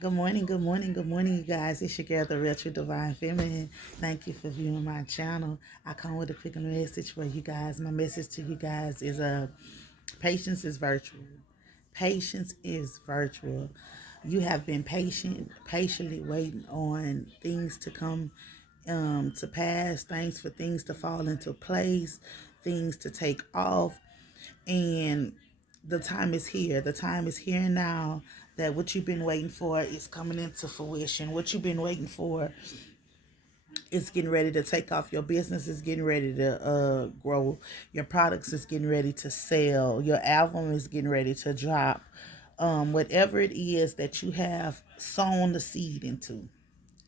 Good morning, good morning, good morning, you guys. It's your girl, the Retro Divine Feminine. Thank you for viewing my channel. I come with a quick message for you guys. My message to you guys is patience is virtual. Patience is virtual. You have been patiently waiting on things to come to pass, things to fall into place, things to take off. And the time is here. The time is here now that what you've been waiting for is coming into fruition. What you've been waiting for is getting ready to take off. Your business is getting ready to grow. Your products is getting ready to sell. Your album is getting ready to drop. Whatever it is that you have sown the seed into,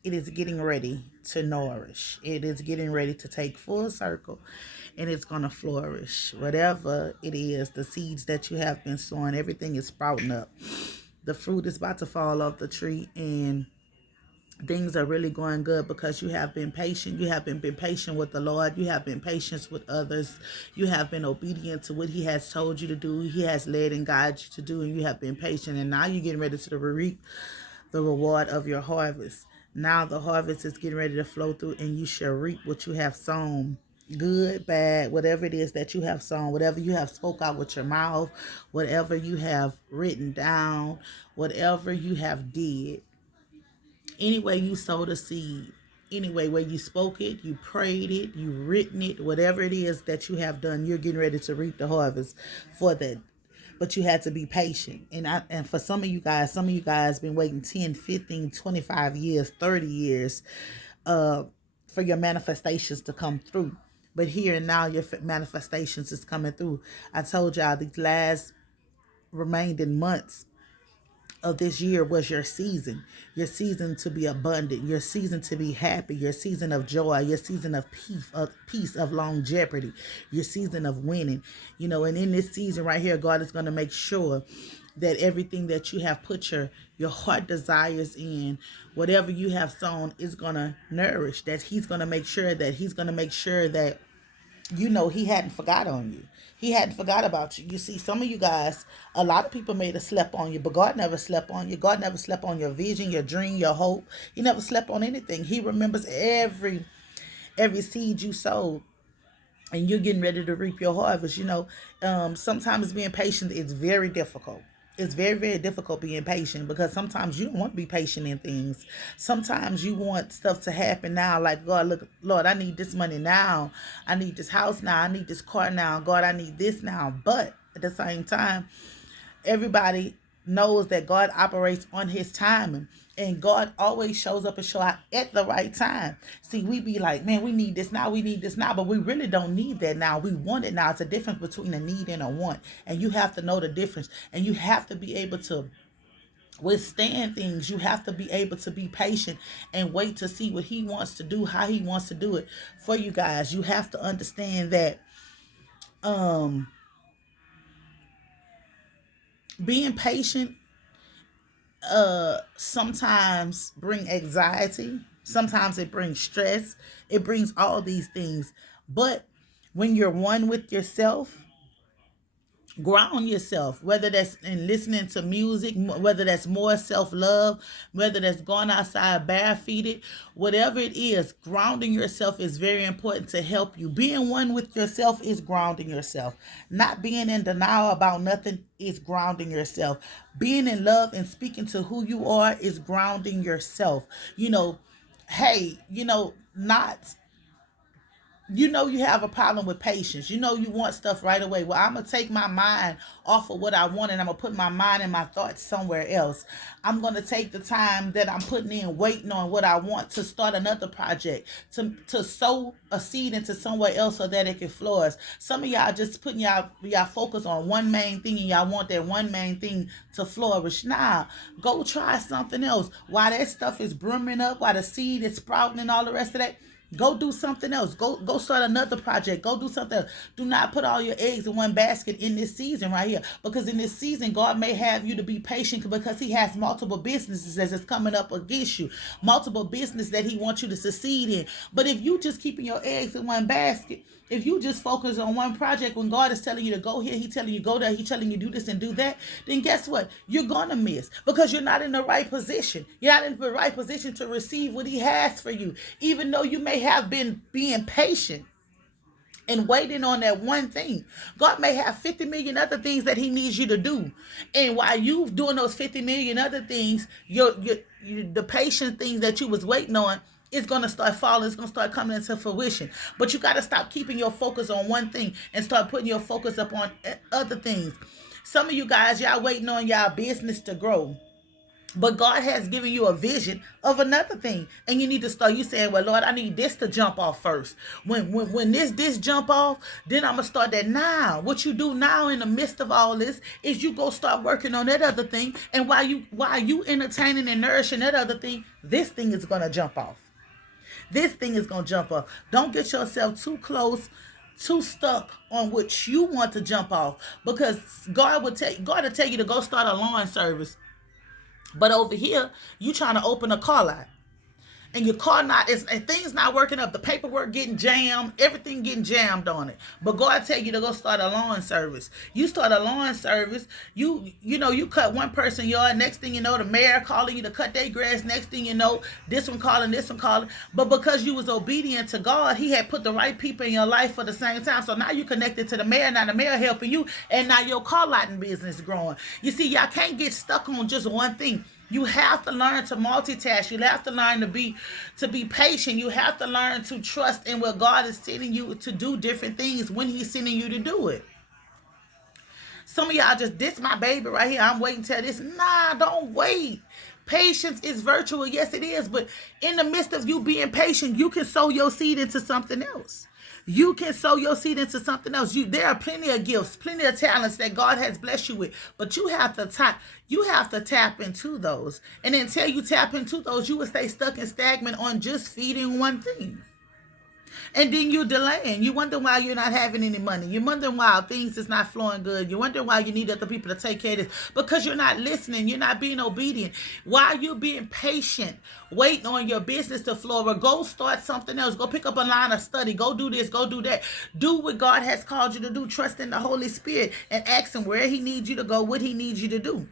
it is getting ready to nourish. It is getting ready to take full circle and it's going to flourish. Whatever it is, the seeds that you have been sowing, everything is sprouting up. The fruit is about to fall off the tree and things are really going good because you have been patient. You have been patient with the Lord. You have been patient with others. You have been obedient to what He has told you to do. He has led and guided you to do, and you have been patient. And now you're getting ready to reap the reward of your harvest. Now the harvest is getting ready to flow through, and you shall reap what you have sown. Good, bad, whatever it is that you have sown, whatever you have spoke out with your mouth, whatever you have written down, whatever you have did, anyway you sowed a seed, anyway where you spoke it, you prayed it, you written it, whatever it is that you have done, you're getting ready to reap the harvest for that. But you had to be patient. And for some of you guys been waiting 10, 15, 25 years, 30 years uh for your manifestations to come through. But here and now your manifestations is coming through. I told y'all these last remaining months of this year was your season to be abundant, your season to be happy, your season of joy, your season of peace, of longevity, your season of winning. And in this season right here, God is going to make sure that everything that you have put your heart desires in, whatever you have sown, is going to nourish. That He's going to make sure that he hadn't forgot on you. He hadn't forgot about you. You see, some of you guys, a lot of people may have slept on you, but God never slept on you. God never slept on your vision, your dream, your hope. He never slept on anything. He remembers every seed you sowed, and you're getting ready to reap your harvest. Sometimes being patient is very difficult. It's very, very difficult being patient because sometimes you don't want to be patient in things. Sometimes you want stuff to happen now. Like, God, look, Lord, I need this money now. I need this house now. I need this car now. God, I need this now. But at the same time, everybody knows that God operates on His timing, and God always shows up and show out at the right time. See, we be like, man, we need this now, but we really don't need that now. We want it now. It's a difference between a need and a want, and you have to know the difference, and you have to be able to withstand things. You have to be able to be patient and wait to see what He wants to do, how He wants to do it for you guys. You have to understand that being patient sometimes bring anxiety, sometimes it brings stress, it brings all these things. But when you're one with yourself, ground yourself, whether that's in listening to music, whether that's more self-love, whether that's going outside barefooted, whatever it is, grounding yourself is very important to help you. Being one with yourself is grounding yourself. Not being in denial about nothing is grounding yourself. Being in love and speaking to who you are is grounding yourself. Hey, not you have a problem with patience. You want stuff right away. Well, I'm going to take my mind off of what I want and I'm going to put my mind and my thoughts somewhere else. I'm going to take the time that I'm putting in waiting on what I want to start another project, to sow a seed into somewhere else so that it can flourish. Some of y'all just putting y'all focus on one main thing and y'all want that one main thing to flourish. Nah, go try something else. While that stuff is brimming up, while the seed is sprouting and all the rest of that, Go do something else. Go start another project. Go do something else. Do not put all your eggs in one basket in this season right here. Because in this season, God may have you to be patient because He has multiple businesses that's coming up against you. Multiple business that He wants you to succeed in. But if you just keeping your eggs in one basket, if you just focus on one project when God is telling you to go here, He telling you go there, He telling you do this and do that, then guess what? You're gonna miss because you're not in the right position. You're not in the right position to receive what He has for you. Even though you may have been being patient and waiting on that one thing. God may have 50 million other things that He needs you to do. And while you doing those 50 million other things, the patient things that you was waiting on, it's going to start falling. It's going to start coming into fruition. But you got to stop keeping your focus on one thing and start putting your focus up on other things. Some of you guys, y'all waiting on y'all business to grow. But God has given you a vision of another thing. And you need to start, you saying, well, Lord, I need this to jump off first. When this jump off, then I'm going to start that now. What you do now in the midst of all this is you go start working on that other thing. And while you entertaining and nourishing that other thing, this thing is going to jump off. This thing is going to jump off. Don't get yourself too close, too stuck on what you want to jump off. Because God will tell you to go start a lawn service. But over here, you trying to open a car lot. And your car not is and things not working up. The paperwork getting jammed, everything getting jammed on it. But God tell you to go start a lawn service. You start a lawn service, you cut one person yard. Next thing you know, the mayor calling you to cut their grass. Next thing you know, this one calling, this one calling. But because you was obedient to God, He had put the right people in your life for the same time. So now you connected to the mayor. Now the mayor helping you, and now your car lotting business growing. You see, y'all can't get stuck on just one thing. You have to learn to multitask. You have to learn to be patient. You have to learn to trust in what God is sending you to do different things when He's sending you to do it. Some of y'all just, this my baby right here. I'm waiting till this. Nah, don't wait. Patience is virtual. Yes, it is. But in the midst of you being patient, you can sow your seed into something else. You can sow your seed into something else. There are plenty of gifts, plenty of talents that God has blessed you with, but you have to tap into those. And until you tap into those, you will stay stuck and stagnant on just feeding one thing. And then you're delaying. You wonder why you're not having any money. You're wondering why things is not flowing good. You wonder why you need other people to take care of this. Because you're not listening. You're not being obedient. Why are you being patient, waiting on your business to flow? Or go start something else. Go pick up a line of study. Go do this. Go do that. Do what God has called you to do. Trust in the Holy Spirit and ask Him where He needs you to go, what He needs you to do.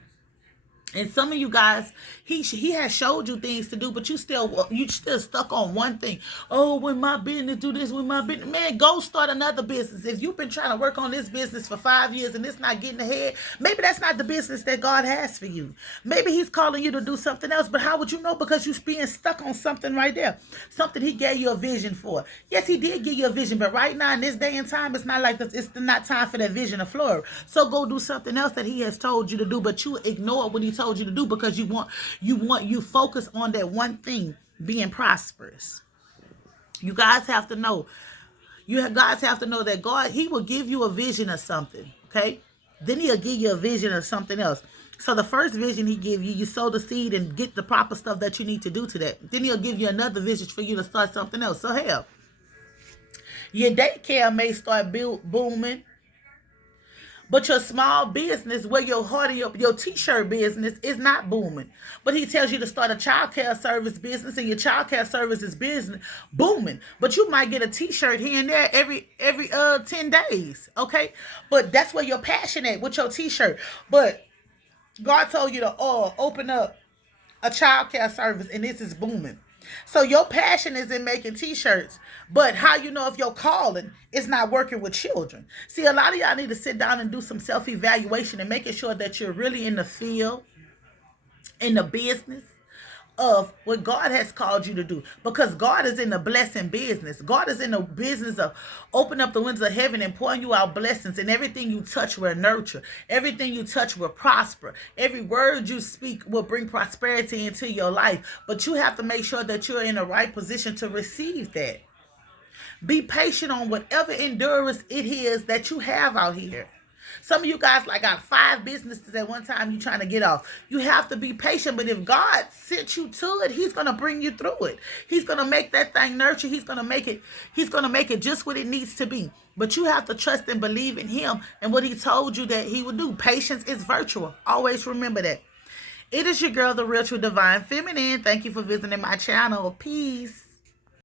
And some of you guys, he has showed you things to do, but you still stuck on one thing. Oh, when my business do this, when my business, man, go start another business. If you've been trying to work on this business for 5 years and it's not getting ahead, maybe that's not the business that God has for you. Maybe He's calling you to do something else. But how would you know? Because you're being stuck on something right there, something He gave you a vision for. Yes, He did give you a vision, but right now in this day and time, it's not like this. It's not time for that vision to flourish. So go do something else that He has told you to do, but you ignore what He told you to do because you focus on that one thing, being prosperous. You guys have to know. You guys have to know that God, He will give you a vision of something, okay? Then He'll give you a vision of something else. So the first vision He give you, you sow the seed and get the proper stuff that you need to do to that. Then He'll give you another vision for you to start something else. So hell, your daycare may start booming. But your small business, where your heart of your t-shirt business is not booming. But He tells you to start a child care service business, and your child care services business booming. But you might get a t-shirt here and there every 10 days. Okay? But that's where you're passionate with your t-shirt. But God told you to open up a child care service, and this is booming. So your passion is in making t-shirts, but how you know if your calling is not working with children? See, a lot of y'all need to sit down and do some self-evaluation and making sure that you're really in the field, in the business of what God has called you to do. Because God is in the blessing business. God is in the business of opening up the windows of heaven and pouring you out blessings. And everything you touch will nurture. Everything you touch will prosper. Every word you speak will bring prosperity into your life. But you have to make sure that you're in the right position to receive that. Be patient on whatever endurance it is that you have out here. Some of you guys like got 5 businesses at one time you trying to get off. You have to be patient, but if God sent you to it, he's going to bring you through it. He's going to make that thing nurture. He's going to make it just what it needs to be. But you have to trust and believe in him and what he told you that he would do. Patience is virtual. Always remember that. It is your girl, the Real True Divine Feminine. Thank you for visiting my channel. Peace.